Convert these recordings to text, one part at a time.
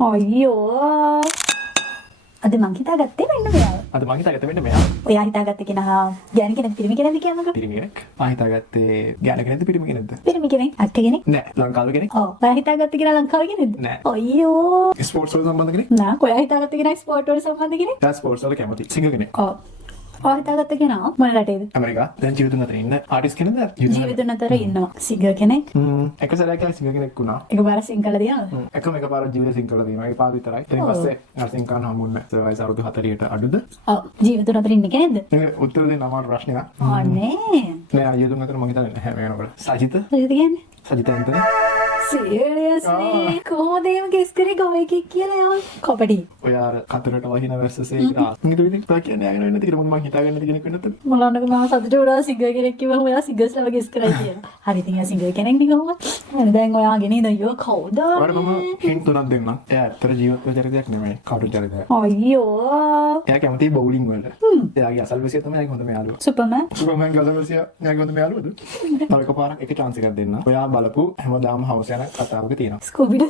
අයියෝ. අද මං හිතාගත්තේ මෙන්න මෙයාව. අද මං හිතාගත්තේ මෙන්න මෙයා. ඔයා හිතාගත්තේ කෙනා ගෑනු කෙනෙක් පිරිමි කෙනෙක්ද කියන්නකෝ. පිරිමි කෙනෙක්. මං හිතාගත්තේ ගෑනු කෙනෙක්ද පිරිමි කෙනෙක්ද? පිරිමි කෙනෙක්. අක්ක කෙනෙක්. නෑ ලංකාවේ කෙනෙක්. ඔව්. ඔයා හිතාගත්තේ කෙනා ලංකාවේ කෙනෙක්ද? නෑ. අයියෝ. ස්පෝර්ට්ස් වලට සම්බන්ධ කෙනෙක්. නෑ කොයා හිතාගත්තේ කෙනා ස්පෝර්ට් වලට සම්බන්ධ කෙනෙක්? දැන් ස්පෝර්ට්ස් වල කැමති. සිංහ කෙනෙක්. ඔව්. ඔයා හිතාගත්තේ කෙනා මොන රටේද? ඇමරිකා. දැන් ජීවිතුන් අතර ඉන්න ආටිස්ට් කෙනෙක්ද? ජීවිතුන් අතර ඉන්නවා. සිංහ කෙනෙක්. එක සැරයක් කියලා සිංහ කෙනෙක් වුණා. එකපාර සිංහල දිනවද? එකපාර ජීවිත සිං කරලා තියෙනවා. ඒ පාර විතරයි. ඊට පස්සේ නර්සිං කරන හම්බුන්නේ නැහැ. වයස අවුරුදු 40ට අඩුද? ඔව්. ජීවිතුන් අතර ඉන්න කෙනෙක්ද? මේ උත්තර දෙන්න අමාරු ප්‍රශ්නයක්. අනේ. නෑ අයියතුන් අතර මං හිතන්නේ නැහැ මේ වෙනකොට. සජිත? හරිද කියන්නේ? සජිත ඇන්තනි? සීරියස්ලි කොහොමද එහෙම ගෙස් කරේ ගොම එකෙක් කියලා යාව කපටි ඔයා අර කතරට වහින versus ඒක ඊට විදිහට තා කියන්නේ ආගෙන වෙන්නේ නැති කියලා මොකද මං හිතාගන්නේ නැති කෙනෙක් වෙන්නත් මොලන්නක මම සතුට උනා සිංගර් කෙනෙක් කිව්වම ඔයා සිංගර්ස්ලව ගෙස් කරයි කියලා හරි ඉතින් එයා සිංගර් කෙනෙක් නේ කොහොමද දැන් ඔයාගෙන ඉඳ යෝ කවුද ඔයාලට මම හින්ට් තුනක් දෙන්නම් එයා ඇත්තට ජීවත් වෙන චරිතයක් නෙමෙයි කවුරු චරිතයක් අයියෝ එයා කැමති බවුලින් වලට එයාගේ අසල්වැසියා තමයි එයාගේ හොඳම යාළුවා සුපර්මෑන් සුපර්මෑන් අසල්වැසියා එයාගේ හොඳම යාළුවද තව එකපාරක් එක chance එකක් දෙන්න ඔයා බලපු හැමදාම හවස යන කතාවක තියෙනවා ස්කූබිඩ්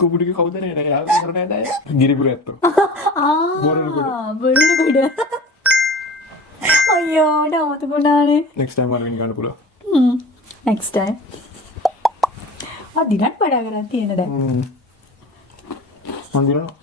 කුබුඩිගේ කවුද නේ එයා කරන්නේ නැහැ ගිරිපුර ඇත්තෝ බොරුන කුඩ අයියෝ නවතුණානේ next time වරින් ගන්න පුළුවන් next time දිනක් වඩා කරන් තියෙන දැන් මන් දිනනවා